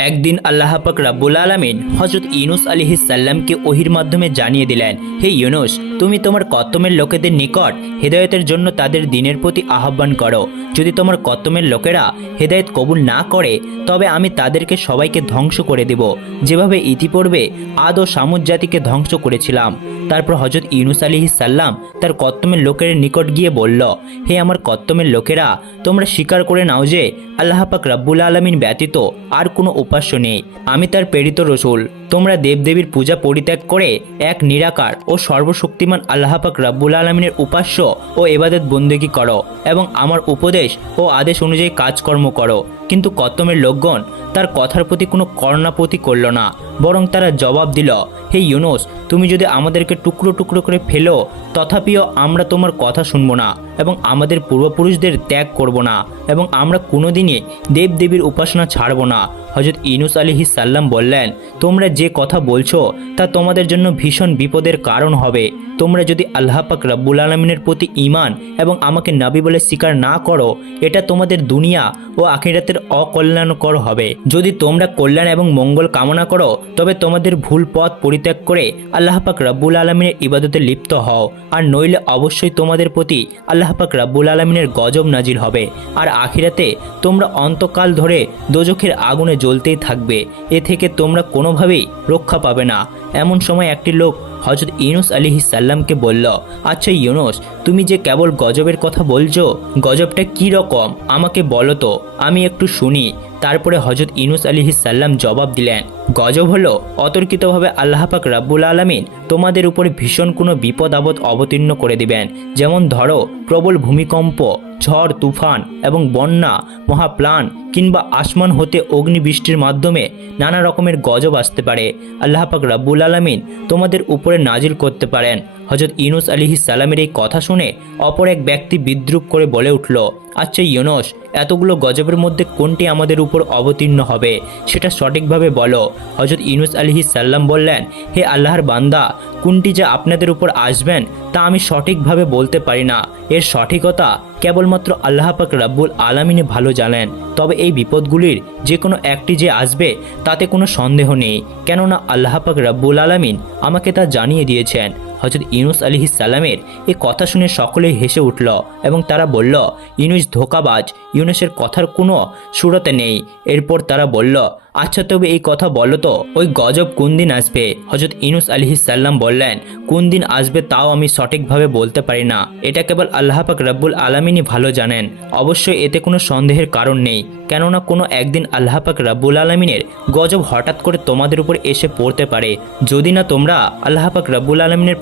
একদিন আল্লাহ পাক রাব্বুল আলামিন হজরত ইউনুস আলিহিসাল্লামকে ওহির মাধ্যমে জানিয়ে দিলেন হে ইউনুস তুমি তোমার কত্তমের লোকেদের নিকট হেদায়তের জন্য তাদের দিনের প্রতি আহ্বান করো। যদি তোমার কত্তমের লোকেরা হেদায়েত কবুল না করে, তবে আমি তাদেরকে সবাইকে ধ্বংস করে দেব। যেভাবে ইতিপূর্বে আদ ও সামুদ জাতিকে ধ্বংস করেছিলাম। তারপর হজরত ইউনুস আলী সাল্লাম তার কত্তমের লোকের নিকট গিয়ে বলল, হে আমার কত্তমের লোকেরা, তোমরা স্বীকার করে নাও যে আল্লাহ পাক রাব্বুল আলমিন ব্যতীত আর কোনো উপাস্য নেই। আমি তার প্রেরিত রসুল। তোমরা দেবদেবীর পূজা পরিত্যাগ করে এক নিরাকার ও সর্বশক্তিমান আল্লাহ পাক রাব্বুল আলমিনের উপাস্য ও এবাদত বন্দেগী করো এবং আমার উপদেশ ও আদেশ অনুযায়ী কাজকর্ম করো। কিন্তু কত্তমের লোকগণ তার কথার প্রতি কোনো কর্ণাপতি করল না, বরং তারা জবাব দিল, হে ইউনুস, তুমি যদি আমাদেরকে টুকরো টুকরো করে ফেলো, তথাপিও আমরা তোমার কথা শুনব না এবং আমাদের পূর্বপুরুষদের ত্যাগ করব না এবং আমরা কোনোদিনই দেবদেবীর উপাসনা ছাড়ব না। হজরত ইনুস আলিহি সাল্লাম বললেন, তোমরা যে কথা বলছো, তা তোমাদের জন্য ভীষণ বিপদের কারণ হবে। তোমরা যদি আল্লাহ পাক রব্বুল আলমিনের প্রতি ইমান এবং আমাকে নাবি বলে স্বীকার না করো, এটা তোমাদের দুনিয়া ও আখিরাতের অকল্যাণকর হবে। যদি তোমরা কল্যাণ এবং মঙ্গল কামনা করো, তবে তোমাদের ভুল পথ পরিত্যাগ করে আল্লাহ পাক রব্বুল আলমিনের ইবাদতে লিপ্ত হও। আর নইলে অবশ্যই তোমাদের প্রতি আল্লাহ পাক রব্বুল আলমিনের গজব নাজিল হবে। আর আখিরাতে তোমরা অন্তকাল ধরে দোজখের আগুনে জ্বলতেই থাকবে। এ থেকে তোমরা কোনোভাবেই রক্ষা পাবে না। এমন সময় একটি লোক হজরত ইউনুস আলিহি সাল্লামকে বলল আচ্ছা ইউনুস, তুমি যে কেবল গজবের কথা বলছো, গজবটা কী রকম? আমাকে বলো তো, আমি একটু শুনি। তারপরে হজরত ইনুস আলিহি সাল্লাম জবাব দিলেন, গজব হলো অতর্কিতভাবে আল্লাহ পাক রাব্বুল আলমিন তোমাদের উপরে ভীষণ কোনো বিপদ আপদ অবতীর্ণ করে দিবেন। যেমন ধরো, প্রবল ভূমিকম্প, ঝড়, তুফান এবং বন্যা, মহাপ্লান কিংবা আসমান হতে অগ্নিবৃষ্টির মাধ্যমে নানা রকমের গজব আসতে পারে। আল্লাহ পাক রাব্বুল আলমিন তোমাদের উপরে নাজিল করতে পারেন। হজরত ইউনুস আলিহি সালামের এই কথা শুনে অপর এক ব্যক্তি বিদ্রুপ করে বলে উঠল আচ্ছা ইউনুস, এতগুলো গজবের মধ্যে কোনটি আমাদের উপর অবতীর্ণ হবে? সেটা সঠিকভাবে বলো। হজরত ইউনুস আলিহি সাল্লাম বললেন, হে আল্লাহর বান্দা, কোনটি যে আপনাদের উপর আসবেন তা আমি সঠিকভাবে বলতে পারি না। এর সঠিকতা কেবলমাত্র আল্লাহ পাক রাব্বুল আলামিনে ভালো জানেন। তবে এই বিপদগুলির যে কোনো একটি যে আসবে, তাতে কোনো সন্দেহ নেই। কেননা আল্লাহ পাক রাব্বুল আলামিন আমাকে তা জানিয়ে দিয়েছেন। হজরত ইউনুস আলিহি সাল্লামের এ কথা শুনে সকলেই হেসে উঠল এবং তারা বলল, ইউনুস ধোকাবাজ, ইউনুসের কথার কোনো সুরতে নেই। এরপর তারা বলল আচ্ছা তবে এই কথা বলো তো, ওই গজব কোন দিন আসবে? হজরত ইনুস আলহি সাল্লাম বললেন, কোন দিন আসবে তাও আমি সঠিকভাবে বলতে পারি না। এটা কেবল আল্লাহ পাক রব্বুল আলমিনই ভালো জানেন। অবশ্যই এতে কোনো সন্দেহের কারণ নেই। কেননা কোনো একদিন আল্লাহ পাক রব্বুল আলমিনের গজব হঠাৎ করে তোমাদের উপর এসে পড়তে পারে। যদি না তোমরা আল্লাহ পাক রব্বুল আলমিনের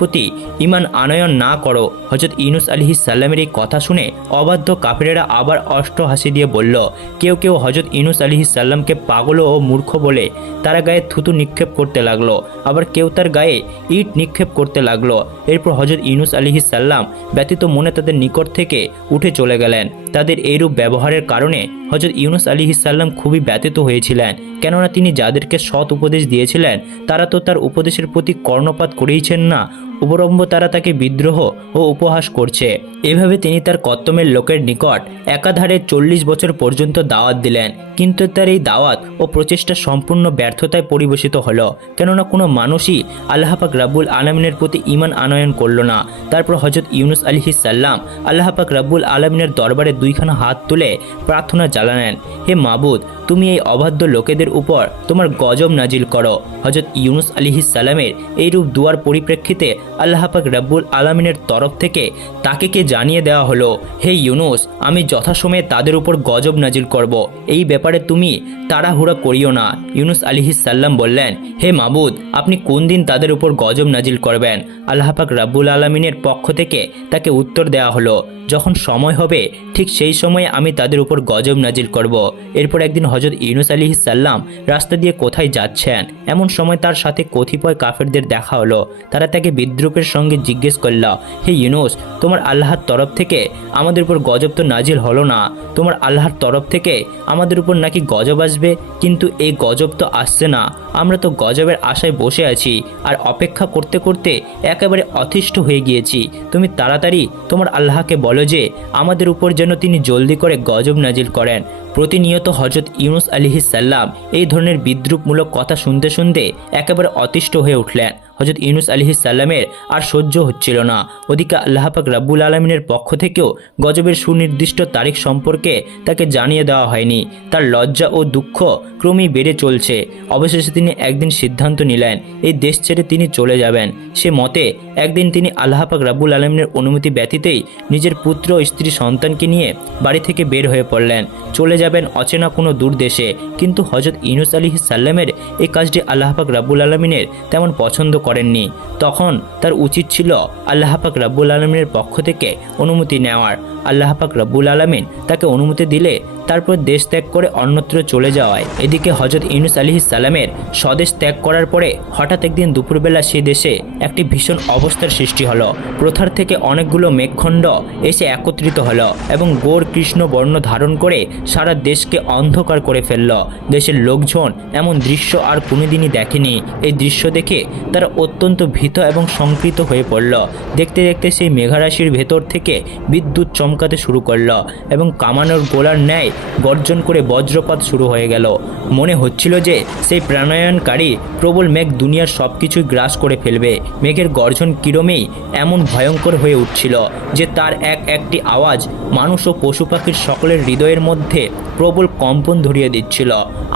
ইমান আনয়ন না করো। হজরত ইনুস আলহি সাল্লামের এই কথা শুনে অবাধ্য কাফেরেরা আবার অষ্ট হাসি দিয়ে বলল, কেউ কেউ হজরত ইনুস আলহি সাল্লামকে পাগল ও মূর্খ বলে তারা গায়ে থুতু নিক্ষেপ করতে লাগল, আবার কেউ তার গায়ে ইট নিক্ষেপ করতে লাগল। এরপর হজরত ইনুস আলিহি সাল্লাম ব্যতীত মনে তাদের নিকট থেকে উঠে চলে গেলেন। তাদের এইরূপ ব্যবহারের কারণে হজরত ইউনুস আলিহি সাল্লাম খুবই ব্যতীত হয়েছিলেন। কেননা তিনি যাদেরকে সৎ উপদেশ দিয়েছিলেন, তারা তো তার উপদেশের প্রতি কর্ণপাত করেইছেন না। উপরম্ভ তারা তাকে বিদ্রোহ ও উপহাস করছে। এভাবে তিনি তার কত্তমের লোকের নিকট একাধারে চল্লিশ বছর পর্যন্ত দাওয়াত দিলেন। কিন্তু তার এই দাওয়াত ও প্রচেষ্টা সম্পূর্ণ ব্যর্থতায় পরিবেশিত হলো। কেননা কোনো মানুষই আল্লাহ পাক রাব্বুল আলমিনের প্রতি ইমান আনয়ন করল না। তারপর হজরত ইউনুস আলিহি সাল্লাম আল্লাহ পাক রাব্বুল আলমিনের দরবারে দুইখানা হাত তুলে প্রার্থনা জ্বালানেন হে মাবুদ, তুমি এই অবাধ্য লোকেদের উপর তোমার গজব নাজিল করো। হজরত ইউনুস সালামের এইরূপ দুয়ার পরিপ্রেক্ষিতে আল্লাহ পাক রাব্বুল আলমিনের তরফ থেকে তাকে কে জানিয়ে দেওয়া হলো, হে ইউনুস, আমি যথাসময়ে তাদের উপর গজব নাজিল করব। এই ব্যাপারে তুমি তাড়াহুড়া করিও না। ইউনুস সাল্লাম বললেন, হে মাবুদ, আপনি কোন দিন তাদের উপর গজব নাজিল করবেন? আল্লাহ পাক রাব্বুল আলমিনের পক্ষ থেকে তাকে উত্তর দেওয়া হলো, যখন সময় হবে, ঠিক সেই সময়ে আমি তাদের উপর গজব নাজিল করব। এরপর একদিন হজরত ইউনুস আলী সাল্লাম রাস্তা দিয়ে কোথায় যাচ্ছেন? এমন সময় তার সাথে কতিপয় কাফেরদের দেখা হলো। তারা তাকে বিদ্রুপের সঙ্গে জিজ্ঞেস করল, হে ইউনুস, তোমার আল্লাহর তরফ থেকে আমাদের উপর গজব তো নাজিল হলো না? তোমার আল্লাহর তরফ থেকে আমাদের উপর নাকি গজব আসবে? কিন্তু এই গজব তো আসছে না। আমরা তো গজবের আশায় বসে আছি আর অপেক্ষা করতে করতে একেবারে অতিষ্ঠ হয়ে গিয়েছি। তুমি তাড়াতাড়ি তোমার আল্লাহকে বলো যে আমাদের উপর যেন তিনি জলদি করে গজব নাজিল করেন। প্রতিনিয়ত হজরত ইউনুস আলিহি সাল্লাম এই ধরনের বিদ্রুপমূলক কথা শুনতে শুনতে একেবারে অতিষ্ঠ হয়ে উঠলেন। হজরত ইউনুস আলিহি সাল্লামের আর সহ্য হচ্ছিল না। ওদিকে আল্লাহ পাক রাব্বুল আলমিনের পক্ষ থেকেও গজবের সুনির্দিষ্ট তারিখ সম্পর্কে তাকে জানিয়ে দেওয়া হয়নি। তার লজ্জা ও দুঃখ ক্রমেই বেড়ে চলছে। অবশেষে তিনি একদিন সিদ্ধান্ত নিলেন, এই দেশ ছেড়ে তিনি চলে যাবেন। সে মতে একদিন তিনি আল্লাহ পাক রাব্বুল আলমিনের অনুমতি ব্যতীতেই নিজের পুত্র ও স্ত্রী সন্তানকে নিয়ে বাড়ি থেকে বের হয়ে পড়লেন। চলে যাবেন অচেনা কোনো দূর দেশে। কিন্তু হজরত ইনুস আলী সাল্লামের এই কাজটি আল্লাহ পাক রাব্বুল আলমিনের তেমন পছন্দ করেননি। তখন তার উচিত ছিল আল্লাহ পাক রাব্বুল আলমিনের পক্ষ থেকে অনুমতি নেওয়ার। আল্লাহ পাক রাব্বুল আলমিন তাকে অনুমতি দিলে তারপর দেশ ত্যাগ করে অন্যত্র চলে যাওয়ায়। এদিকে হজরত ইউনুস আলী সালামের স্বদেশ ত্যাগ করার পরে হঠাৎ একদিন দুপুরবেলা সে দেশে একটি ভীষণ অবস্থার সৃষ্টি হলো। প্রথার থেকে অনেকগুলো মেঘখণ্ড এসে একত্রিত হলো এবং গোর কৃষ্ণ বর্ণ ধারণ করে সারা দেশকে অন্ধকার করে ফেলল। দেশের লোকজন এমন দৃশ্য আর কোনোদিনই দেখেনি। এই দৃশ্য দেখে তারা অত্যন্ত ভীত এবং সংকৃত হয়ে পড়ল। দেখতে দেখতে সেই মেঘারাশির ভেতর থেকে বিদ্যুৎ চমকাতে শুরু করল এবং কামানোর গোলার ন্যায় গর্জন করে বজ্রপাত শুরু হয়ে গেল। মনে হচ্ছিল যে সেই প্রাণায়নকারী প্রবল মেঘ দুনিয়ার সব কিছুই গ্রাস করে ফেলবে। মেঘের গর্জন কিরমেই এমন ভয়ঙ্কর হয়ে উঠছিল যে তার এক একটি আওয়াজ মানুষ ও পশু পাখির সকলের হৃদয়ের মধ্যে প্রবল কম্পন ধরিয়ে দিচ্ছিল।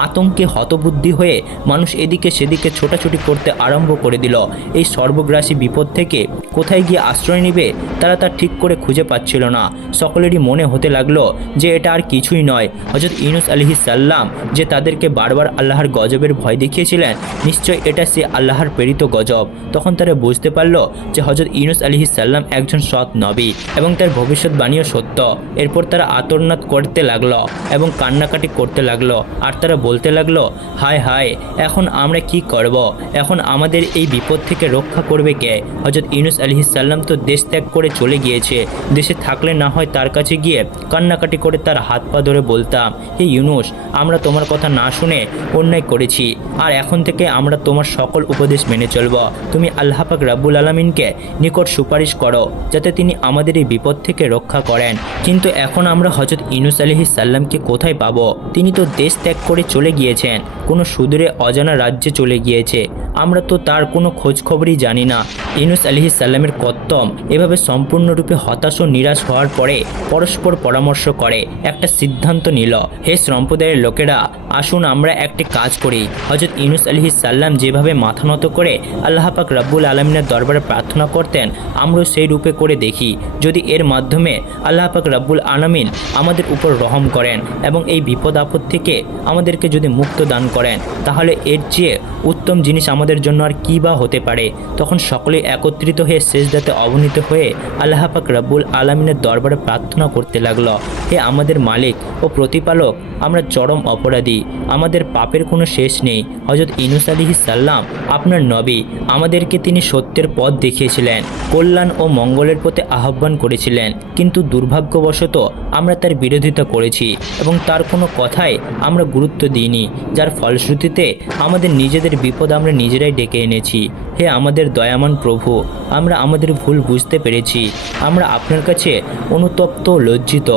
আতঙ্কে হতবুদ্ধি হয়ে মানুষ এদিকে সেদিকে ছোটাছুটি করতে আরম্ভ করে দিল। এই সর্বগ্রাসী বিপদ থেকে কোথায় গিয়ে আশ্রয় নিবে, তারা তা ঠিক করে খুঁজে পাচ্ছিল না। সকলেরই মনে হতে লাগল যে এটা আর কিছুই নয়। হজরত ইউনুস আলহি সাল্লাম যে তাদেরকে বারবার আল্লাহর গজবের ভয় দেখিয়েছিলেন, নিশ্চয় এটা সে আল্লাহর প্রেরিত গজব। তখন তারা বুঝতে পারল যে হজরত ইউনুস আলহি সাল্লাম একজন সৎ নবী এবং তার ভবিষ্যৎবাণীও সত্য। এরপর তারা আতরনাদ করতে লাগল। এবং কান্নাকাটি করতে লাগল। আর তারা বলতে লাগল, হায় হায়, এখন আমরা কি করব? এখন আমাদের এই বিপদ থেকে রক্ষা করবে কে? হজরত ইউনুস আলহি সাল্লাম তো দেশ ত্যাগ করে চলে গিয়েছে। দেশে থাকলে না হয় তার কাছে গিয়ে কান্নাকাটি করে তার হাত পা ধরে বলতাম, হে ইউনুস, আমরা তোমার কথা না শুনে অন্যায় করেছি। আর এখন থেকে আমরা তোমার সকল উপদেশ মেনে চলব। তুমি আল্লাহ পাক রাব্বুল আলমিনকে নিকট সুপারিশ করো, যাতে তিনি আমাদের এই বিপদ থেকে রক্ষা করেন। কিন্তু এখন আমরা হজরত ইনুস আলহি সাল্লামকে কোথায় পাবো? তিনি তো দেশ ত্যাগ করে চলে গিয়েছেন। কোনো সুদূরে অজানা রাজ্যে চলে গিয়েছে। আমরা তো তার কোনো খোঁজখবরই জানি না। ইনুস আলহি সাল্লামের কত্তম এভাবে সম্পূর্ণরূপে হতাশ ও নিরাশ হওয়ার পরে পরস্পর পরামর্শ করে, একটা সিদ্ধান্ত নিল। হে সম্প্রদায়ের লোকেরা, আসুন আমরা একটি কাজ করি। হজরত ইনুস আলহি সাল্লাম যেভাবে মাথা নত করে আল্লাহ পাক রাব্বুল আলমিনের দরবারে প্রার্থনা করতেন আমরা সেই রূপে করে দেখি। যদি এর মাধ্যমে আল্লাহ পাক রাব্বুল আলমিন আমাদের উপর রহম করেন এবং এই বিপদ আপদ থেকে আমাদেরকে যদি মুক্ত দান করেন, তাহলে এর চেয়ে উত্তম জিনিস আমাদের জন্য আর কী বা হতে পারে? তখন সকলে একত্রিত হয়ে শেষদাতে অবনীত হয়ে আল্লাহ পাক রাব্বুল আলমিনের দরবারে প্রার্থনা করতে লাগল। হে আমাদের মালিক ও প্রতিপালক, আমরা চরম অপরাধী। আমাদের পাপের কোনো শেষ নেই। হজরত ইনুস আলিহি সাল্লাম আপনার নবী। আমাদেরকে তিনি সত্যের পথ দেখিয়েছিলেন। কল্যাণ ও মঙ্গলের পথে আহ্বান করেছিলেন। কিন্তু দুর্ভাগ্যবশত আমরা তার বিরোধিতা করেছি। এবং তার কোনো কথায় আমরা গুরুত্ব দিইনি, যার ফলশ্রুতিতে আমাদের নিজেদের বিপদ আমরা নিজেরাই ডেকে এনেছি। হে আমাদের দয়ামান প্রভু, আমরা আমাদের ভুল বুঝতে পেরেছি। আমরা আপনার কাছে অনুতপ্ত, লজ্জিত।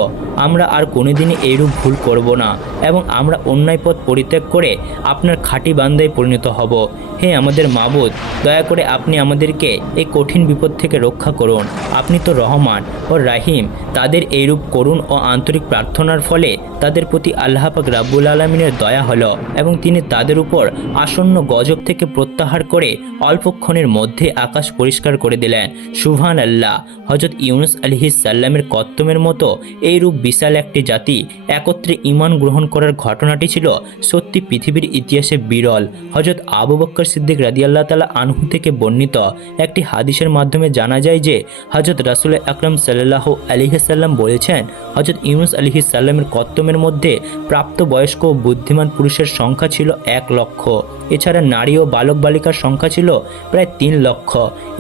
আমরা আর কোনোদিনই এইরূপ ভুল করব না এবং আমরা অন্যায় পথ পরিত্যাগ করে আপনার খাঁটি বান্দায় পরিণত হব। হে আমাদের মাবুদ, দয়া করে আপনি আমাদেরকে এই কঠিন বিপদ থেকে রক্ষা করুন। আপনি তো রহমান ও রাহিম, তাদের এইরূপ করুণ ও আন্তরিক প্রার্থনার ফলে তাদের প্রতি আল্লাহ পাক রাব্বুল আলমিনের দয়া হলো এবং তিনি তাদের উপর আসন্ন গজব থেকে প্রত্যাহার করে অল্পক্ষণের মধ্যে আকাশ পরিষ্কার করে দিলেন। সুহান আল্লাহ হজরত ইউনুস সাল্লামের কত্তমের মতো এইরূপ বিশাল একটি জাতি একত্রে ইমান গ্রহণ করার ঘটনাটি ছিল সত্যি পৃথিবীর ইতিহাসে বিরল। হজরত আবু বক্কর সিদ্দিক রাদিয়াল্লাহ তালা আনহু থেকে বর্ণিত একটি হাদিসের মাধ্যমে জানা যায় যে হজরত রাসুল আকরম সাল্লাহ আলিহাসাল্লাম বলেছেন হজরত ইউনুস আলিহি সাল্লামের কত্তমের মধ্যে প্রাপ্তবয়স্ক ও বুদ্ধিমান পুরুষের সংখ্যা ছিল এক লক্ষ। এছাড়া নারী ও বালক বালিকার সংখ্যা ছিল প্রায় তিন লক্ষ।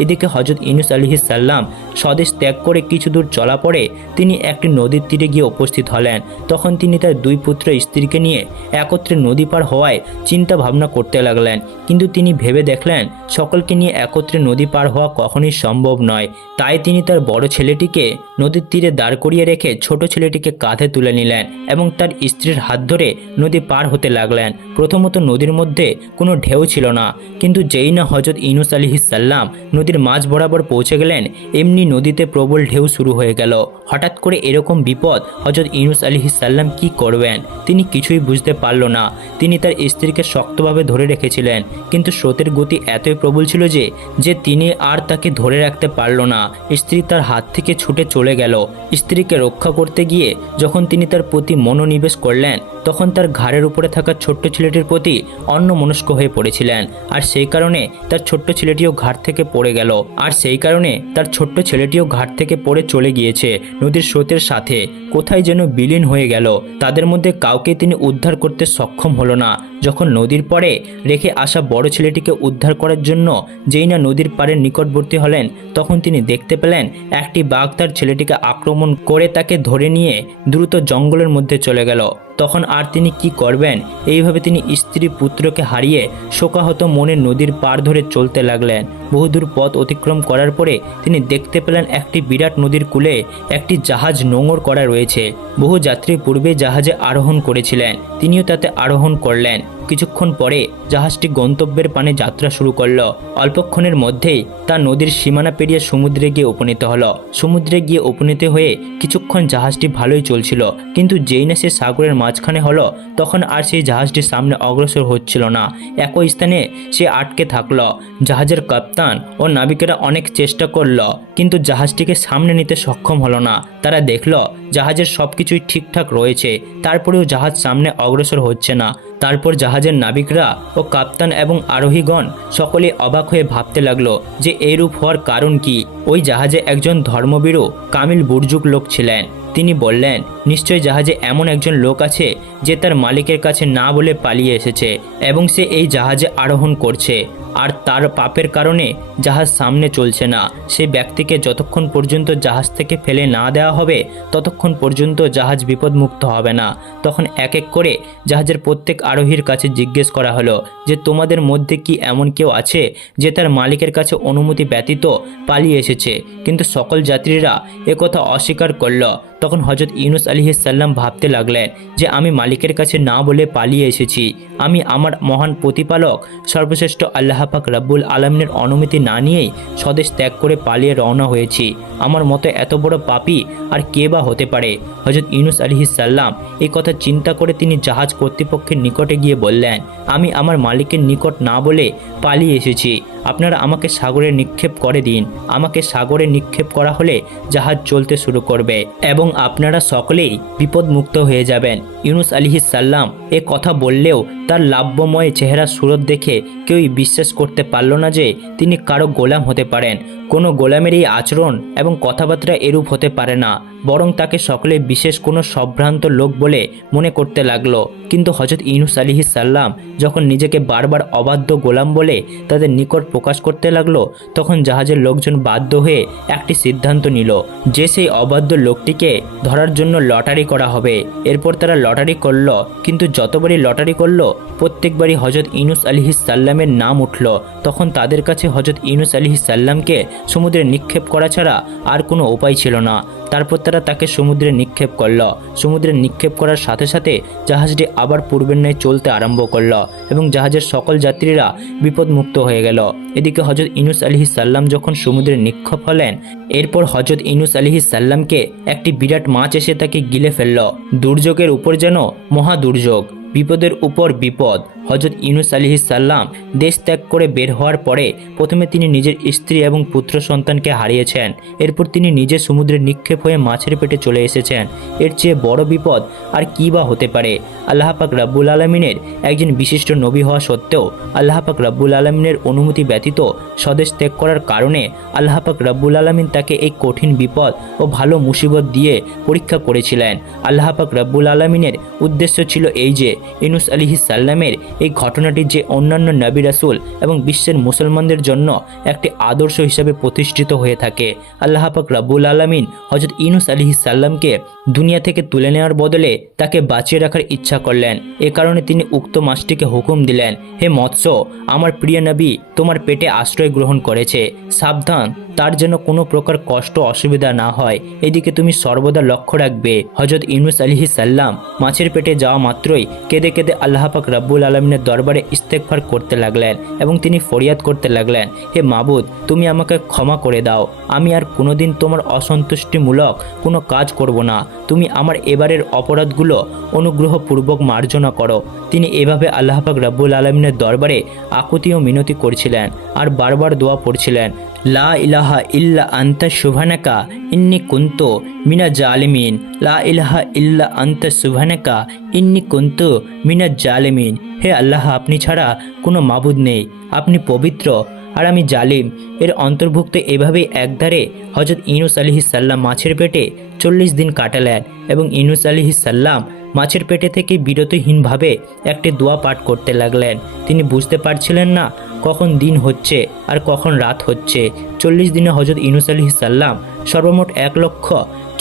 এদিকে হজরত ইনুস আলিহি সাল্লাম স্বদেশ ত্যাগ করে কিছু দূর চলা পরে তিনি একটি নদীর তীরে গিয়ে উপস্থিত হলেন। তখন তিনি তার দুই পুত্র স্ত্রীকে নিয়ে একত্রে নদী পার হওয়ায় চিন্তা ভাবনা করতে লাগলেন। কিন্তু তিনি ভেবে দেখলেন, সকলকে নিয়ে একত্রে নদী পার হওয়া কখনই সম্ভব নয়। তাই তিনি তার বড় ছেলেটিকে নদীর তীরে দাঁড় করিয়ে রেখে ছোট ছেলেটিকে কাঁধে তুলে নিলেন এবং তার স্ত্রীর হাত ধরে নদী পার হতে লাগলেন। প্রথমত নদীর মধ্যে কোনো ঢেউ ছিল না, কিন্তু যেই না হজরত ইনুস আলিহিসাল্লাম নদীর মাঝ বরাবর পৌঁছে গেলেন, এমনি নদীতে প্রবল ঢেউ শুরু হয়ে গেল। হঠাৎ করে এরকম বিপদ হজরত ইনুস আলিহিসাল্লাম কি করবেন? তিনি কিছুই বুঝতে পারল না। তিনি তার স্ত্রীকে শক্তভাবে ধরে রেখেছিলেন, কিন্তু স্রোতের গতি এতই প্রবল ছিল যে যে তিনি আর তাকে ধরে রাখতে পারল না। স্ত্রী তার হাত থেকে ছুটে চলে গেল। স্ত্রীকে রক্ষা করতে গিয়ে যখন তিনি তার প্রতি মনোনিবেশ করলেন, তখন তার ঘাড়ের উপরে থাকা ছোট্ট ছেলেটির প্রতি অন্যমনস্ক হয়ে পড়েছিলেন। আর সেই কারণে তার ছোট্ট ছেলেটিও ঘাট থেকে পড়ে গেল। আর সেই কারণে তার ছোট্ট ছেলেটিও ঘাট থেকে পড়ে চলে গিয়েছে নদীর স্রোতের সাথে। কোথায় যেন বিলীন হয়ে গেল। তাদের মধ্যে কাউকে তিনি উদ্ধার করতে সক্ষম হলো না। যখন নদীর পরে রেখে আসা বড় ছেলেটিকে উদ্ধার করার জন্য যেই না নদীর পাড়ের নিকটবর্তী হলেন, তখন তিনি দেখতে পেলেন একটি বাঘ তার ছেলেটিকে আক্রমণ করে তাকে ধরে নিয়ে দ্রুত জঙ্গলের মধ্যে চলে গেল। তখন আর তিনি কি করবেন? এইভাবে তিনি স্ত্রী পুত্রকে হারিয়ে শোকাহত মনে নদীর পার ধরে চলতে লাগলেন। বহুদূর পথ অতিক্রম করার পরে তিনি দেখতে পেলেন একটি বিরাট নদীর কূলে একটি জাহাজ নোঙর করা রয়েছে। বহু যাত্রী পূর্বে জাহাজে আরোহণ করেছিলেন। তিনিও তাতে আরোহণ করলেন। কিছুক্ষণ পরে জাহাজটি গন্তব্যের পানে যাত্রা শুরু করল। অল্পক্ষণের মধ্যেই তা নদীর সীমানা পেরিয়ে সমুদ্রে গিয়ে উপনীত হলো। সমুদ্রে গিয়ে উপনীত হয়ে কিছুক্ষণ জাহাজটি ভালোই চলছিল, কিন্তু যেই না সে সাগরের মাঝখানে হলো, তখন আর সেই জাহাজটি সামনে অগ্রসর হচ্ছিল না। একই স্থানে সে আটকে থাকল। জাহাজের কাপ্তান ও নাবিকেরা অনেক চেষ্টা করল, কিন্তু জাহাজটিকে সামনে নিতে সক্ষম হলো না। তারা দেখল, জাহাজের সব কিছুই ঠিকঠাক রয়েছে, তারপরেও জাহাজ সামনে অগ্রসর হচ্ছে না। তারপর জাহাজের নাবিকরা ও কাপ্তান এবং আরোহীগণ সকলে অবাক হয়ে ভাবতে লাগল যে এইরূপ হওয়ার কারণ কি। ওই জাহাজে একজন ধর্মবীরও কামিল বুর্জুক লোক ছিলেন। তিনি বললেন, নিশ্চয় জাহাজে এমন একজন লোক আছে যে তার মালিকের কাছে না বলে পালিয়ে এসেছে এবং সে এই জাহাজে আরোহণ করছে। আর তার পাপের কারণে জাহাজ সামনে চলছে না। সেই ব্যক্তিকে যতক্ষণ পর্যন্ত জাহাজ থেকে ফেলে না দেওয়া হবে, ততক্ষণ পর্যন্ত জাহাজ বিপদমুক্ত হবে না। তখন এক এক করে জাহাজের প্রত্যেক আরোহীর কাছে জিজ্ঞেস করা হলো যে, তোমাদের মধ্যে কি এমন কেউ আছে যে তার মালিকের কাছে অনুমতি ব্যতীত পালিয়ে এসেছে? কিন্তু সকল যাত্রীরা একথা অস্বীকার করল। তখন হজরত ইউনুস আলিহিসাল্লাম ভাবতে লাগলেন যে আমি মালিকের কাছে না বলে পালিয়ে এসেছি। আমি আমার মহান প্রতিপালক, সর্বশ্রেষ্ঠ আল্লাহ পাক রাব্বুল আলমিনের অনুমতি না নিয়েই স্বদেশ ত্যাগ করে পালিয়ে রওনা হয়েছি। আমার মতো এত বড় পাপি আর কে বা হতে পারে? হজরত ইউনুস আলিহিসাল্লাম এই কথা চিন্তা করে তিনি জাহাজ কর্তৃপক্ষের নিকটে গিয়ে বললেন, আমি আমার মালিকের নিকট না বলে পালিয়ে এসেছি। আপনারা আমাকে সাগরে নিক্ষেপ করে দিন। আমাকে সাগরে নিক্ষেপ করা হলে জাহাজ চলতে শুরু করবে এবং আপনারা সকলেই বিপদমুক্ত হয়ে যাবেন। ইউনুস আলিহিস সাল্লাম এ কথা বললেও তার লাভ্যময় চেহারা সুরত দেখে কেউই বিশ্বাস করতে পারল না যে তিনি কারও গোলাম হতে পারেন। কোনো গোলামের এই আচরণ এবং কথাবার্তা এরূপ হতে পারে না। বরং তাকে সকলে বিশেষ কোনো সম্ভ্রান্ত লোক বলে মনে করতে লাগল। কিন্তু হজরত ইনুস আলিহি সাল্লাম যখন নিজেকে বারবার অবাধ্য গোলাম বলে তাদের নিকট প্রকাশ করতে লাগল, তখন জাহাজের লোকজন বাধ্য হয়ে একটি সিদ্ধান্ত নিল যে সেই অবাধ্য লোকটিকে ধরার জন্য লটারি করা হবে। এরপর তারা লটারি করল, কিন্তু যতবারই লটারি করল, প্রত্যেকবারই হজরত ইনুস আলিহি সাল্লামের নাম উঠল। তখন তাদের কাছে হজরত ইনুস আলিহি সাল্লামকে সমুদ্রে নিক্ষেপ করা ছাড়া আর কোনো উপায় ছিল না। তারপর তারা তাকে সমুদ্রে নিক্ষেপ করল। সমুদ্রে নিক্ষেপ করার সাথে সাথে জাহাজটি আবার পূর্বের ন্যায় চলতে আরম্ভ করল এবং জাহাজের সকল যাত্রীরা বিপদমুক্ত হয়ে গেল। এদিকে হজরত ইনুস আলিহি সাল্লাম যখন সমুদ্রে নিক্ষেপ হলেন, এরপর হজরত ইনুস আলিহি সাল্লামকে একটি বিরাট মাছ এসে তাকে গিলে ফেলল। দুর্যোগের উপর যেন মহা দুর্যোগ। বিপদের উপর বিপদ। হজরত ইউনুস সাল্লাম দেশ ত্যাগ করে বের হওয়ার পরে প্রথমে তিনি নিজের স্ত্রী এবং পুত্র সন্তানকে হারিয়েছেন। এরপর তিনি নিজে সমুদ্রে নিক্ষেপ হয়ে মাছের পেটে চলে এসেছেন। এর চেয়ে বড় বিপদ আর কী বা হতে পারে? আল্লাহ পাক রাব্বুল আলমিনের একজন বিশিষ্ট নবী হওয়া সত্ত্বেও আল্লাহ পাক রাব্বুল আলমিনের অনুমতি ব্যতীত স্বদেশ ত্যাগ করার কারণে আল্লাহ পাক রাব্বুল আলমিন তাকে এই কঠিন বিপদ ও ভালো মুসিবত দিয়ে পরীক্ষা করেছিলেন। আল্লাহ পাক রাব্বুল আলমিনের উদ্দেশ্য ছিল এই যে ইনুস আলিহি সাল্লামের এই ঘটনাটি যে অন্যান্য নবী রাসুল এবং বিশ্বের মুসলমানদের জন্য একটি আদর্শ হিসাবে প্রতিষ্ঠিত হয়ে থাকে। আল্লাহ পাক রাব্বুল আলমিন হজরত ইনুস আলিহি সাল্লামকে দুনিয়া থেকে তুলে নেওয়ার বদলে তাকে বাঁচিয়ে রাখার ইচ্ছা করলেন। এ কারণে তিনি উক্ত মাসটিকে হুকুম দিলেন, হে মৎস্য, আমার প্রিয় নবী তোমার পেটে আশ্রয় গ্রহণ করেছে। সাবধান তার যেন কোনো প্রকার কষ্ট, অসুবিধা না হয়। এদিকে তুমি সর্বদা লক্ষ্য রাখবে। হজরত ইউনুস আলিহি সাল্লাম মাছের পেটে যাওয়া মাত্রই কেঁদে কেঁদে আল্লাহ পাক রাব্বুল আলমিনের দরবারে ইস্তেকফার করতে লাগলেন এবং তিনি ফরিয়াদ করতে লাগলেন, হে মাবুদ, তুমি আমাকে ক্ষমা করে দাও। আমি আর কোনোদিন তোমার অসন্তুষ্টিমূলক কোনো কাজ করব না। তুমি আমার এবারের অপরাধগুলো অনুগ্রহপূর্বক মার্জনা করো। তিনি এভাবে আল্লাহ পাক রাব্বুল আলমিনের দরবারে আকুতি ও মিনতি করছিলেন আর বারবার দোয়া পড়ছিলেন। লা ইলাহা ইল্লা আন্তা শুভানাকা, ইন্নি কুন্ত মিনা জালিমিন। লা ইলাহা ইল্লা আন্তা শুভানাকা, ইন্নি কুন্ত মিনা জালিমিন। হে আল্লাহ, আপনি ছাড়া কোনো মাবুদ নেই। আপনি পবিত্র আর আমি জালিম। এর অন্তর্ভুক্ত এভাবেই একধারে হজরত ইনুস আলিহি সাল্লাম মাছের পেটে চল্লিশ দিন কাটালেন এবং ইনুস আলিহি সাল্লাম মাছের পেটে থেকে বিরতিহীনভাবে একটি দোয়া পাঠ করতে লাগলেন। তিনি বুঝতে পারছিলেন না কখন দিন হচ্ছে। আর কখন রাত হচ্ছে? চল্লিশ দিনে হজরত ইনুস আলি সাল্লাম সর্বমোট এক লক্ষ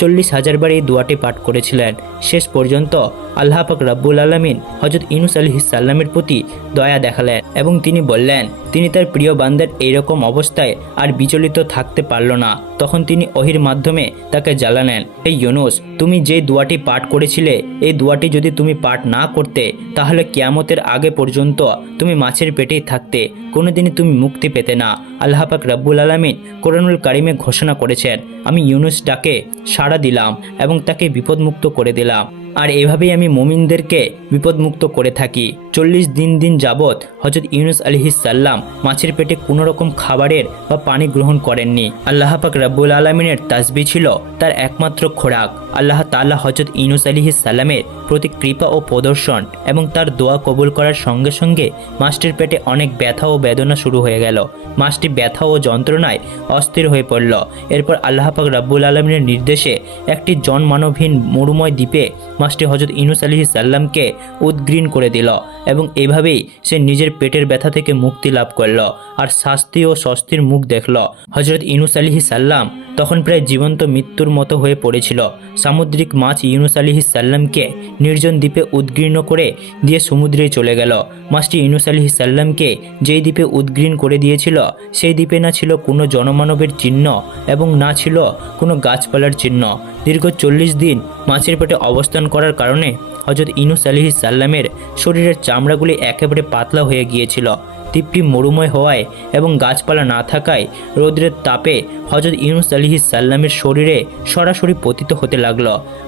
চল্লিশ হাজার বার এই দোয়াটি পাঠ করেছিলেন। শেষ পর্যন্ত আল্লাহ পাক রাব্বুল আলমিন হজরত ইনুস আলি সাল্লামের প্রতি দয়া দেখালেন এবং তিনি বললেন, তিনি তার প্রিয় বান্দার এইরকম অবস্থায় আর বিচলিত থাকতে পারল না। তখন তিনি অহির মাধ্যমে তাকে জ্বালানেন এই ইউনুস, তুমি যে দোয়াটি পাঠ করেছিলে, এই দোয়াটি যদি তুমি পাঠ না করতে, তাহলে কেয়ামতের আগে পর্যন্ত তুমি মাছের পেটেই থাকতে। কোনোদিনই তুমি মুক্তি পেতে না। আল্লাহ পাক রাব্বুল আলমিন কোরআনুল কারিমে ঘোষণা করেছেন, আমি ইউনুস ডাকে সাড়া দিলাম এবং তাকে বিপদমুক্ত করে দিলাম। আর এভাবেই আমি মোমিনদেরকে বিপদমুক্ত করে থাকি। চল্লিশ দিন দিন যাবৎ হজরত ইউনুস আলহিস সাল্লাম মাছের পেটে কোনো রকম খাবারের বা পানি গ্রহণ করেননি। আল্লাহ পাক রাব্বুল আলমিনের তাসবি ছিল তার একমাত্র খোরাক। আল্লাহ তাল্লাহ হজরত ইউনুস আলিহিস সাল্লামের প্রতি কৃপা ও প্রদর্শন এবং তার দোয়া কবুল করার সঙ্গে সঙ্গে মাছটির পেটে অনেক ব্যথা ও বেদনা শুরু হয়ে গেল। মাছটি ব্যথা ও যন্ত্রণায় অস্থির হয়ে পড়ল। এরপর আল্লাহ পাক রাব্বুল আলমিনের নির্দেশে একটি জনমানবহীন মরুময় দ্বীপে মাছটি হজরত ইনুস আলিহি সাল্লামকে উদ্গ্রীন করে দিল এবং এভাবেই সে নিজের পেটের ব্যথা থেকে মুক্তি লাভ করল আর শাস্তি ও স্বস্তির মুখ দেখল। হজরত ইনুস আলিহি সাল্লাম তখন প্রায় জীবন্ত মৃত্যুর মতো হয়ে পড়েছিল। সামুদ্রিক মাছ ইউনুস আলিহি সাল্লামকে নির্জন দ্বীপে উদ্গীর্ণ করে দিয়ে সমুদ্রে চলে গেল। মাছটি ইউনুস আলিহি সাল্লামকে যেই দ্বীপে উদ্গীর্ণ করে দিয়েছিল, সেই দ্বীপে না ছিল কোনো জনমানবের চিহ্ন এবং না ছিল কোনো গাছপালার চিহ্ন। দীর্ঘ চল্লিশ দিন মাছের পেটে অবস্থান করার কারণে হজরত ইনুস আলিহি সাল্লামের শরীরের চামড়াগুলি একেবারে পাতলা হয়ে গিয়েছিল। দ্বীপটি মরুময় হওয়ায় এবং গাছপালা না থাকায় রৌদ্রের তাপে হজরত ইউনুস আলিহি সাল্লামের শরীরে সরাসরি পতিত হতে লাগল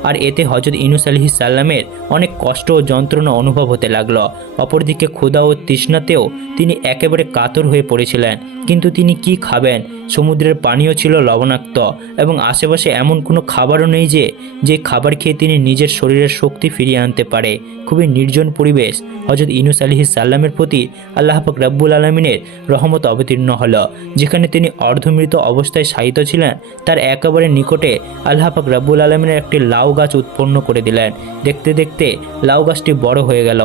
আর এতে হজরত ইউনুস আলিহি সাল্লামের অনেক কষ্ট ও যন্ত্রণা অনুভব হতে লাগল। অপরদিকে ক্ষুধা ও তৃষ্ণাতেও তিনি একেবারে কাতর হয়ে পড়েছিলেন। কিন্তু তিনি কি খাবেন? সমুদ্রের পানীয় ছিল লবণাক্ত এবং আশেপাশে এমন কোনো খাবারও নেই যে যে খাবার খেয়ে তিনি নিজের শরীরের শক্তি ফিরিয়ে আনতে পারে। খুবই নির্জন পরিবেশ। হজরত ইনুস আলিহি সাল্লামের প্রতি আল্লাহ পাক রাব্বুল আলমিনের রহমত অবতীর্ণ হল, যেখানে তিনি অর্ধমৃত অবস্থায় শায়িত ছিলেন। তার একেবারে নিকটে আল্লাহাক রব্বুল আলমিনের একটি লাউ গাছ উৎপন্ন করে দিলেন। দেখতে দেখতে লাউ গাছটি বড় হয়ে গেল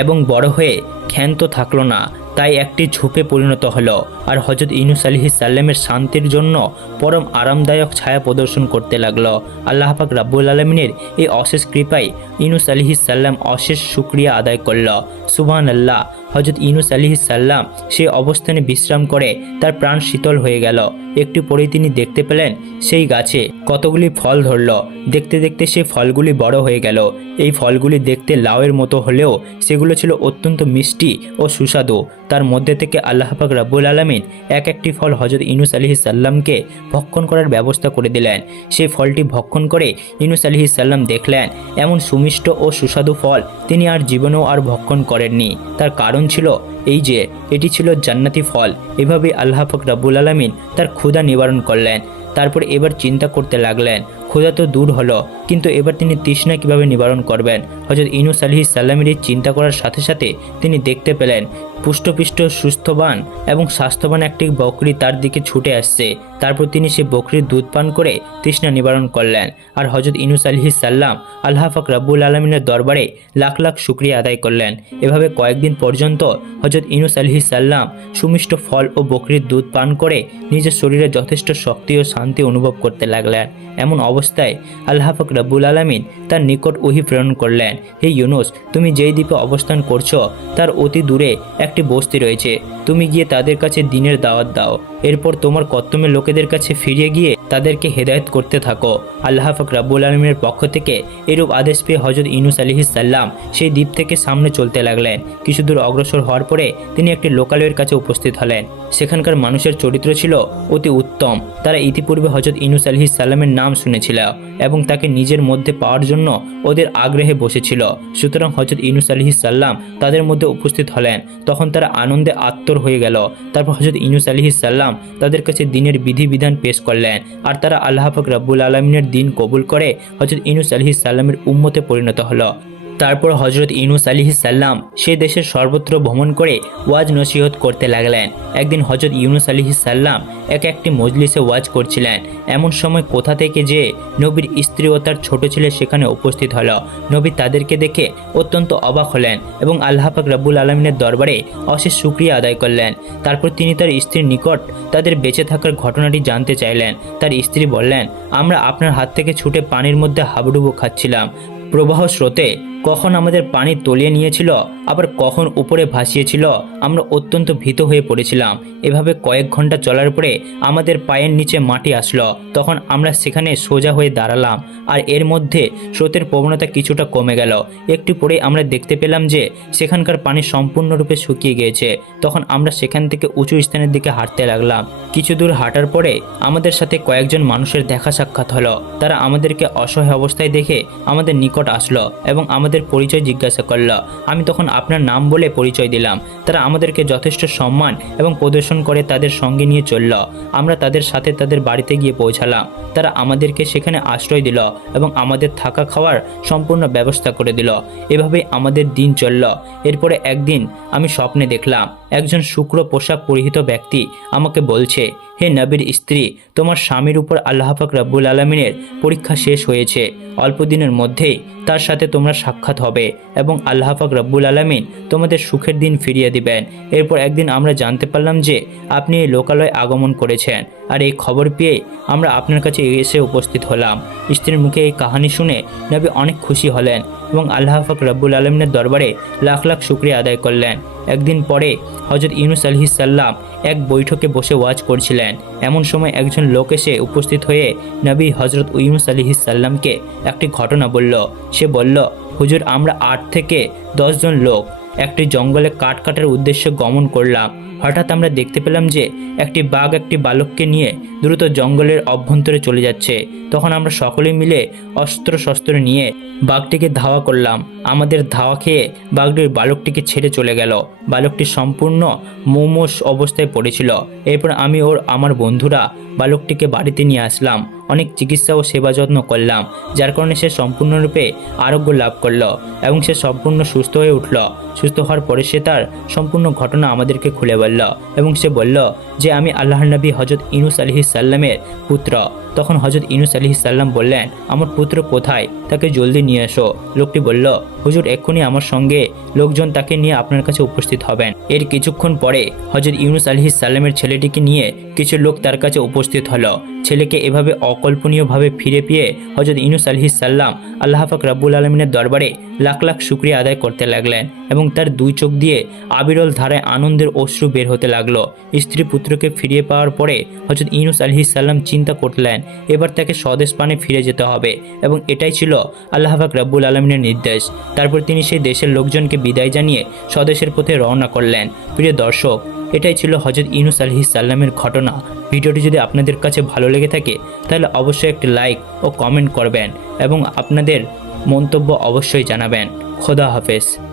এবং বড় হয়ে ক্ষান্ত থাকল না, তাই একটি ঝোপে পরিণত হলো। আর হজরত ইনুস আলিহি সাল্লামের শান্তির জন্য পরম আরামদায়ক ছায়া প্রদর্শন করতে লাগল। আল্লাহ পাক রাব্বুল আলমিনের এই অশেষ কৃপায় ইনুস আলিহি সাল্লাম অশেষ শুক্রিয়া আদায় করল। সুবহান আল্লাহ হজরত ইনুস আলিহি সাল্লাম সে অবস্থানে বিশ্রাম করে তার প্রাণ শীতল হয়ে গেল। একটু পরেই তিনি দেখতে পেলেন সেই গাছে কতগুলি ফল ধরল। দেখতে দেখতে সেই ফলগুলি বড় হয়ে গেল। এই ফলগুলি দেখতে লাউয়ের মতো হলেও সেগুলো ছিল অত্যন্ত মিষ্টি ও সুস্বাদু। তার মধ্যে থেকে আল্লাহ পাক রাব্বুল আলমিন এক একটি ফল হজরত ইনুস আলিহি সাল্লামকে ভক্ষণ করার ব্যবস্থা করে দিলেন। সেই ফলটি ভক্ষণ করে ইনুস আলিহি সাল্লাম দেখলেন, এমন সুমিষ্ট ও সুস্বাদু ফল তিনি আর জীবনেও আর ভক্ষণ করেননি। তার কারণ ছিল এই যে, এটি ছিল জান্নাতি ফল। এভাবে আল্লাহ পাক রাব্বুল আলমিন তার ক্ষুধা নিবারণ করলেন। তারপর এবার চিন্তা করতে লাগলেন, ক্ষুধা তো দূর হলো কিন্তু এবার তিনি তৃষ্ণা কীভাবে নিবারণ করবেন? হজরত ইনুস আলহি সাল্লামের চিন্তা করার সাথে সাথে তিনি দেখতে পেলেন, পুষ্টপিষ্ট, সুস্থবান এবং স্বাস্থ্যবান একটি বকরি তার দিকে ছুটে আসছে। তারপর তিনি সে বকরির দুধ পান করে তৃষ্ণা নিবারণ করলেন। আর হজরত ইনুস আলহি সাল্লাম আল্লাহ পাক রাব্বুল আলমিনের দরবারে লাখ লাখ শুক্রিয়া আদায় করলেন। এভাবে কয়েকদিন পর্যন্ত হজরত ইনুস আলহি সাল্লাম সুমিষ্ট ফল ও বকরির দুধ পান করে নিজের শরীরে যথেষ্ট শক্তি ও শান্তি অনুভব করতে লাগলেন। এমন অবস্থায় আল্লাহ পাক রাব্বুল আলমিন তার নিকট ওহি প্রেরণ করলেন, হে ইউনুস, তুমি যেই দ্বীপে অবস্থান করছ, তার অতি দূরে একটি বস্তি রয়েছে। তুমি গিয়ে তাদের কাছে দিনের দাওয়াত দাও। এরপর তোমার কর্তমের লোকেদের কাছে ফিরে গিয়ে তাদেরকে হেদায়েত করতে থাকো। আল্লাহ পাক রাব্বুল আলমিনের পক্ষ থেকে এরূপ আদেশ পেয়ে হজরত ইনুস আলহি সাল্লাম সেই দ্বীপ থেকে সামনে চলতে লাগলেন। কিছু দূর অগ্রসর হওয়ার পরে তিনি একটি লোকালয়ের কাছে উপস্থিত হলেন। সেখানকার মানুষের চরিত্র ছিল অতি উত্তম। তারা ইতিপূর্বে হজরত ইনুস আলহি সাল্লামের নাম শুনেছিল এবং তাকে নিজের মধ্যে পাওয়ার জন্য ওদের আগ্রহে বসেছিল। সুতরাং হজরত ইনুস আলহি সাল্লাম তাদের মধ্যে উপস্থিত হলেন। তখন তারা আনন্দে আত্মর হয়ে গেল। তারপর হজরত ইনুস আলহি সাল্লাম তাদের কাছে দিনের বিধিবিধান পেশ করলেন। আর তারা আল্লাহ পাক রাব্বুল আলমিনের দিন কবুল করে হজরত ইনুস আলহি সাল্লামের উম্মতে পরিণত হলো। তারপর হজরত ইনুস আলিহি সাল্লাম সে দেশের সর্বত্র ভ্রমণ করে ওয়াজ নসিহত করতে লাগলেন। একদিন হজরত ইউনুস আলিহি সাল্লাম এক একটি মজলিসে ওয়াজ করছিলেন। এমন সময় কোথা থেকে যে নবীর স্ত্রী ও তার ছোট ছেলে সেখানে উপস্থিত হলো। নবী তাদেরকে দেখে অত্যন্ত অবাক হলেন এবং আল্লাহ পাক রাব্বুল আলমিনের দরবারে অশেষ সুক্রিয়া আদায় করলেন। তারপর তিনি তার স্ত্রীর নিকট তাদের বেঁচে থাকার ঘটনাটি জানতে চাইলেন। তার স্ত্রী বললেন, আমরা আপনার হাত থেকে ছুটে পানির মধ্যে হাবুডুবু খাচ্ছিলাম। প্রবাহ স্রোতে কখন আমাদের পানি তলিয়ে নিয়েছিল, আবার কখন উপরে ভাসিয়েছিল, আমরা অত্যন্ত ভীত হয়ে পড়েছিলাম। এভাবে কয়েক ঘণ্টা চলার পরে আমাদের পায়ের নিচে মাটি আসলো। তখন আমরা সেখানে সোজা হয়ে দাঁড়ালাম, আর এর মধ্যে স্রোতের প্রবণতা কিছুটা কমে গেল। একটু পরে আমরা দেখতে পেলাম যে, সেখানকার পানি সম্পূর্ণরূপে শুকিয়ে গিয়েছে। তখন আমরা সেখান থেকে উঁচু স্থানের দিকে হাঁটতে লাগলাম। কিছু দূর হাঁটার পরে আমাদের সাথে কয়েকজন মানুষের দেখা সাক্ষাৎ হলো। তারা আমাদেরকে অসহায় অবস্থায় দেখে আমাদের নিকট আসলো এবং আমাদের পরিচয় জিজ্ঞাসা করল। আমি তখন আপনার নাম বলে পরিচয় দিলাম। তারা আমাদেরকে যথেষ্ট সম্মান এবং প্রদর্শন করে তাদের সঙ্গে নিয়ে চলল। আমরা তাদের সাথে তাদের বাড়িতে গিয়ে পৌঁছালাম। তারা আমাদেরকে সেখানে আশ্রয় দিল এবং আমাদের থাকা খাওয়ার সম্পূর্ণ ব্যবস্থা করে দিল। এভাবেই আমাদের দিন চলল। এরপরে একদিন আমি স্বপ্নে দেখলাম, একজন শুক্র পোশাক পরিহিত ব্যক্তি আমাকে বলছে হে নবীর স্ত্রী, তোমার স্বামীর উপর আল্লাহ পাক রাব্বুল আলমিনের পরীক্ষা শেষ হয়েছে। অল্প দিনের মধ্যেই তার সাথে তোমরা সাক্ষাৎ হবে এবং আল্লাহ পাক রাব্বুল আলমিন তোমাদের সুখের দিন ফিরিয়ে দিবেন। এরপর একদিন আমরা জানতে পারলাম যে আপনি এই লোকালয়ে আগমন করেছেন আর এই খবর পেয়ে আমরা আপনার কাছে এসে উপস্থিত হলাম। স্ত্রীর মুখে এই কাহিনী শুনে নবী অনেক খুশি হলেন। এবং আল্লাহ ফাক রব্বুল আলমিনের দরবারে লাখ লাখ শুক্রিয়া আদায় করলেন। একদিন পরে হজরত ইউনুস আলহি সাল্লাম এক বৈঠকে বসে ওয়াজ করছিলেন। এমন সময় একজন লোক এসে উপস্থিত হয়ে নবী হজরত ইউনুস আলহি সাল্লামকে একটি ঘটনা বলল। সে বলল, হুজুর, আমরা আট থেকে দশজন লোক। একটি জঙ্গলে কাঠ কাটার উদ্দেশ্যে গমন করলাম। হঠাৎ আমরা দেখতে পেলাম যে একটি বাঘ একটি বালককে নিয়ে দ্রুত জঙ্গলের অভ্যন্তরে চলে যাচ্ছে। তখন আমরা সকলে মিলে অস্ত্র শস্ত্র নিয়ে বাঘটিকে ধাওয়া করলাম। আমাদের ধাওয়া খেয়ে বাঘটির বালকটিকে ছেড়ে চলে গেল। বালকটি সম্পূর্ণ মোমোস অবস্থায় পড়েছিল। এরপর আমি ওর, আমার বন্ধুরা বালকটিকে বাড়িতে নিয়ে আসলাম। অনেক চিকিৎসা ও সেবা যত্ন করলাম, যার কারণে সে সম্পূর্ণরূপে আরোগ্য লাভ করল এবং সে সম্পূর্ণ সুস্থ হয়ে উঠল। সুস্থ হওয়ার পরে সে তার সম্পূর্ণ ঘটনা আমাদেরকে খুলে বলল এবং সে বলল যে, আমি আল্লাহ নবী হজরত ইনুস আলহি সাল্লামের পুত্র। তখন হজরত ইনুস আলহি সাল্লাম বললেন, আমার পুত্র কোথায়? তাকে জলদি নিয়ে এসো। লোকটি বলল, হুজুর, এক্ষুনি আমার সঙ্গে লোকজন তাকে নিয়ে আপনার কাছে উপস্থিত হবেন। এর কিছুক্ষণ পরে হজরত ইউনুস আলহি সাল্লামের ছেলেটিকে নিয়ে কিছু লোক তার কাছে উপস্থিত হলো। ছেলেকে এভাবে অকল্পনীয়ভাবে ফিরে পেয়ে হজরত ইনুস আলহি সাল্লাম আল্লাহ পাক রাব্বুল আলমিনের দরবারে লাখ লাখ শুক্রিয়া আদায় করতে লাগলেন এবং তার দুই চোখ দিয়ে আবিরল ধারায় আনন্দের অশ্রু বের হতে লাগল। স্ত্রী পুত্রকে ফিরিয়ে পাওয়ার পরে হজরত ইনুস আলহি সাল্লাম চিন্তা করলেন, এবার তাকে স্বদেশ পানে ফিরে যেতে হবে এবং এটাই ছিল আল্লাহ পাক রাব্বুল আলমিনের নির্দেশ। তারপর তিনি সেই দেশের লোকজনকে বিদায় জানিয়ে স্বদেশের পথে রওনা করলেন। প্রিয় দর্শক এটাই ছিল হজরত ইনুস আলহি সাল্লামের ঘটনা। ভিডিওটি যদি আপনাদের কাছে ভালো লেগে থাকে, তাহলে অবশ্যই একটি লাইক ও কমেন্ট করবেন এবং আপনাদের মন্তব্য অবশ্যই জানাবেন। খোদা হাফেজ।